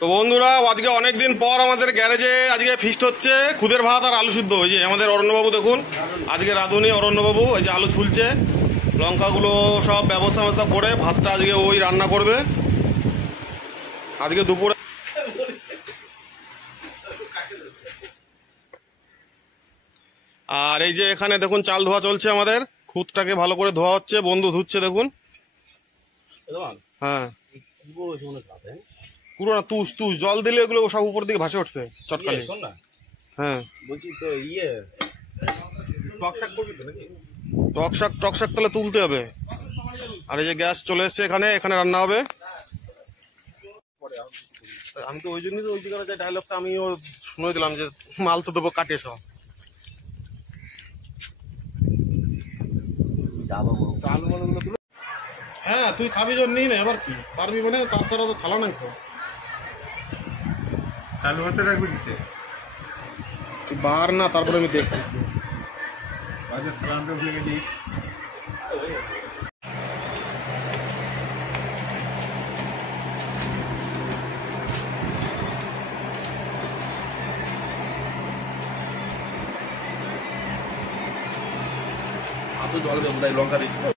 তো বন্ধুরা, আজকে অনেকদিন পর আমাদের গ্যারেজে আজকে ফিস্ট হচ্ছে। খুদের ভাত আর আলু সিদ্ধ। ওই যে আমাদের অরণ্যবাবু দেখুন, আজকে রাঁধুনি অরণ্যবাবু। এই যে আলু ছুলছে, লঙ্কাগুলো সব ব্যবস্থা করে ভাতটা আজকে ওই রান্না করবে আজকে দুপুরে। আর এই যে এখানে দেখুন চাল ধোয়া চলছে আমাদের। খুদটাকে ভালো করে ধোয়া হচ্ছে, বন্ধু ধুচ্ছে দেখুন। হ্যাঁ, পুরো না, তুষ তুষ জল দিলে এগুলো সব উপর দিকে ভাসে উঠবে চটকানি। হ্যাঁ বলছি তো টক শাক তাহলে তুলতে হবে। আর এই যে গ্যাস চলে এসছে, এখানে রান্না হবে। আমি তো ওই জন্যই তো ওই জায়গায় যে ডায়লগটা আমিও শুনে দিলাম যে মাল তো দেবো কাটে সব। হ্যাঁ, তুই খাবি জন্যই না, এবার কি পারবি মানে? তার তো থালা নাই তো। চালু হতে রাখবি কিসে বার না, তারপরে আমি দেখতেছি। থালা আনতে ভুলে গেছি। জল দেবো, তাই লঙ্কা দিচ্ছি।